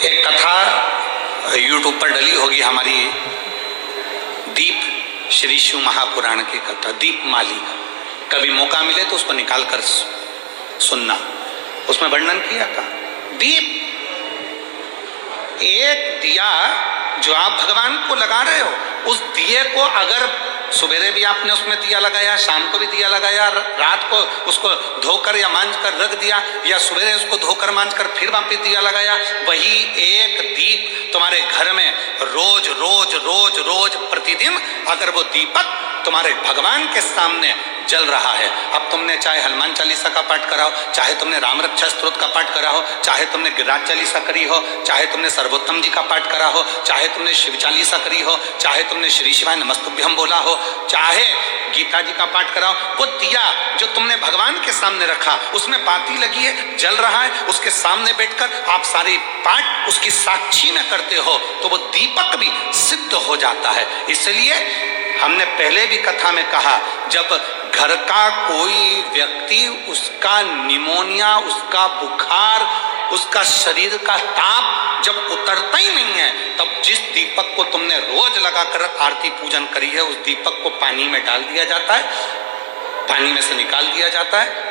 एक कथा यूट्यूब पर डली होगी हमारी, दीप श्री शिव महापुराण की कथा, दीप माली का। कभी मौका मिले तो उसको निकाल कर सुनना। उसमें वर्णन किया था दीप एक दिया जो आप भगवान को लगा रहे हो, उस दिए को अगर सुबेरे भी आपने उसमें दिया लगाया, शाम को भी दिया लगाया, रात को उसको धोकर या मांझ कर रख दिया, या सुबेरे उसको धोकर मांझ कर फिर वापिस दिया लगाया, वही एक दीप तुम्हारे घर में रोज रोज रोज रोज प्रतिदिन अगर वो दीपक तुम्हारे भगवान के सामने जल रहा है। अब तुमने चाहे हनुमान चालीसा का पाठ कराओ, चाहे तुमने राम रक्षा स्तोत्र का पाठ करा हो, चाहे तुमने गिरिराज चालीसा करी हो, चाहे तुमने सर्वोत्तम जी का पाठ करा हो, चाहे तुमने शिव चालीसा करी हो, चाहे तुमने श्री शिवाय नमस्तुभ्यम बोला हो, चाहे गीता जी का पाठ कराओ, वो दिया जो तुमने भगवान के सामने रखा, उसमें बाती लगी है, जल रहा है, उसके सामने बैठकर आप सारे पाठ उसकी साक्षी में करते हो, तो वो दीपक भी सिद्ध हो जाता है। इसलिए हमने पहले भी कथा में कहा, जब घर का कोई व्यक्ति, उसका निमोनिया, उसका बुखार, उसका शरीर का ताप जब उतरता ही नहीं है, तब जिस दीपक को तुमने रोज लगाकर आरती पूजन करी है, उस दीपक को पानी में डाल दिया जाता है, पानी में से निकाल दिया जाता है,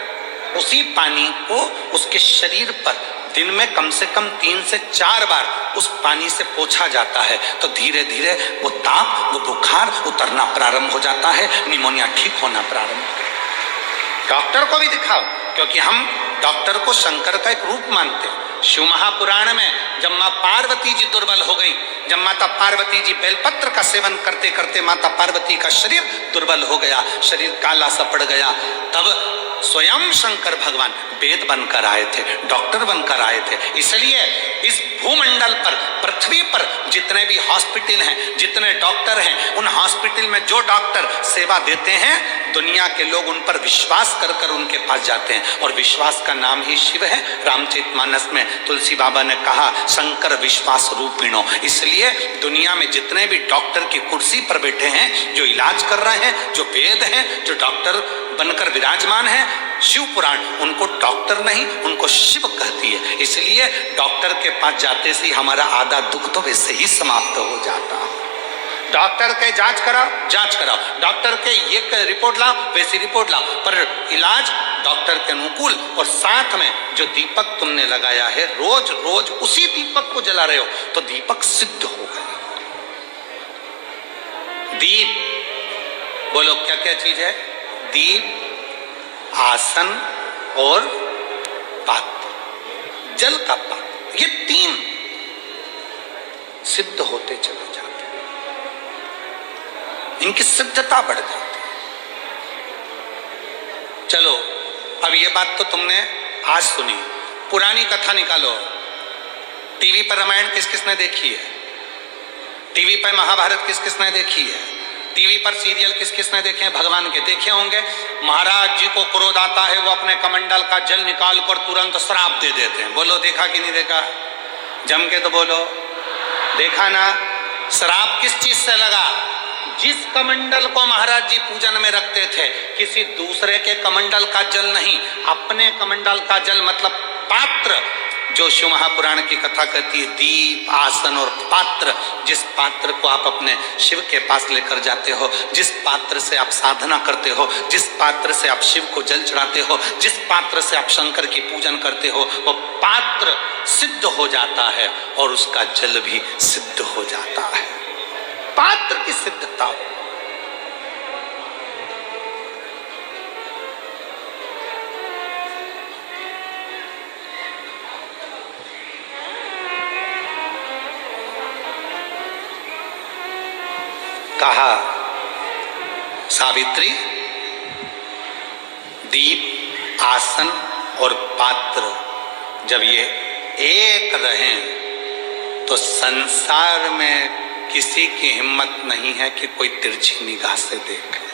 उसी पानी को उसके शरीर पर दिन में कम से कम 3 से 4 बार उस पानी से पोंछा जाता है, तो धीरे धीरे वो ताप, वो बुखार उतरना प्रारंभ हो जाता है, निमोनिया ठीक होना प्रारंभ। डॉक्टर को भी दिखाओ, क्योंकि हम डॉक्टर को शंकर का एक रूप मानते हैं। शिव महापुराण में जब माँ पार्वती जी दुर्बल हो गई, जब माता पार्वती जी बेलपत्र का सेवन करते करते माता पार्वती का शरीर दुर्बल हो गया, शरीर काला सा पड़ गया, तब स्वयं शंकर भगवान वेद बनकर आए थे, डॉक्टर बनकर आए थे। इसलिए इस भूमंडल पर, पृथ्वी पर जितने भी हॉस्पिटल हैं, जितने डॉक्टर हैं, उन हॉस्पिटल में जो डॉक्टर सेवा देते हैं, दुनिया के लोग उन पर विश्वास कर कर उनके पास जाते हैं, और विश्वास का नाम ही शिव है। रामचरितमानस में तुलसी बाबा ने कहा, शंकर विश्वास रूपिणो। इसलिए दुनिया में जितने भी डॉक्टर की कुर्सी पर बैठे हैं, जो इलाज कर रहे हैं, जो वेद हैं, जो डॉक्टर बनकर विराजमान है, शिव पुराण उनको डॉक्टर नहीं, उनको शिव कहती है। इसलिए डॉक्टर के पास जाते से हमारा आधा दुख तो वैसे ही समाप्त हो जाता है। डॉक्टर के जांच कराओ, डॉक्टर के ये रिपोर्ट लाओ, वैसी रिपोर्ट लाओ, पर इलाज डॉक्टर के अनुकूल। और साथ में जो दीपक तुमने लगाया है, रोज रोज उसी दीपक को जला रहे हो, तो दीपक सिद्ध हो गया। दीप बोलो क्या क्या चीज है? दीप, आसन और पात्र, जल का पात्र, ये 3 सिद्ध होते चले जाते हैं, इनकी सिद्धता बढ़ जाती है। चलो, अब ये बात तो तुमने आज सुनी, पुरानी कथा निकालो। टीवी पर रामायण किस किसने देखी है? टीवी पर महाभारत किस किसने देखी है? टीवी पर सीरियल किस किसने देखे हैं? भगवान के देखे होंगे। महाराज जी को क्रोध आता है, वो अपने कमंडल का जल निकाल कर तुरंत श्राप दे देते हैं। बोलो देखा कि नहीं देखा? जम के तो बोलो, देखा ना? श्राप किस चीज से लगा? जिस कमंडल को महाराज जी पूजन में रखते थे, किसी दूसरे के कमंडल का जल नहीं, अपने कमंडल का जल, मतलब पात्र, जो शिव महापुराण की कथा कहती है, दीप, आसन और पात्र, जिस पात्र को आप अपने शिव के पास लेकर जाते हो, जिस पात्र से आप साधना करते हो, जिस पात्र से आप शिव को जल चढ़ाते हो, जिस पात्र से आप शंकर की पूजन करते हो, वो पात्र सिद्ध हो जाता है और उसका जल भी सिद्ध हो जाता है। पात्र की सिद्धता। कहा, सावित्री, दीप, आसन और पात्र जब ये एक रहें, तो संसार में किसी की हिम्मत नहीं है कि कोई तिरछी निगाह से देखे।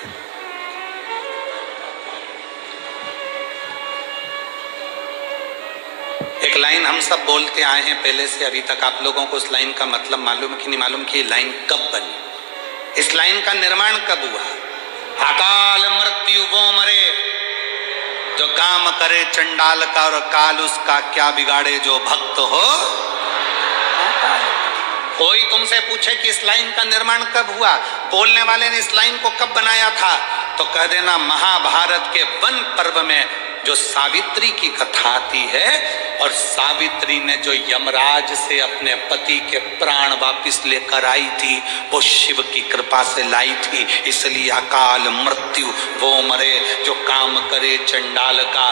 एक लाइन हम सब बोलते आए हैं पहले से अभी तक। आप लोगों को उस लाइन का मतलब मालूम कि नहीं मालूम कि ये लाइन कब बनी, इस लाइन का निर्माण कब हुआ? अकाल मृत्यु वो मरे जो काम करे चंडाल का, और काल उसका क्या बिगाड़े जो भक्त हो। उनसे पूछे कि इस लाइन का निर्माण कब हुआ, बोलने वाले ने इस लाइन को कब बनाया था, तो कह देना महाभारत के वन पर्व में जो सावित्री की कथा आती है, और सावित्री ने जो यमराज से अपने पति के प्राण वापिस लेकर आई थी, वो शिव की कृपा से लाई थी। इसलिए अकाल मृत्यु वो मरे जो काम करे चंडाल का।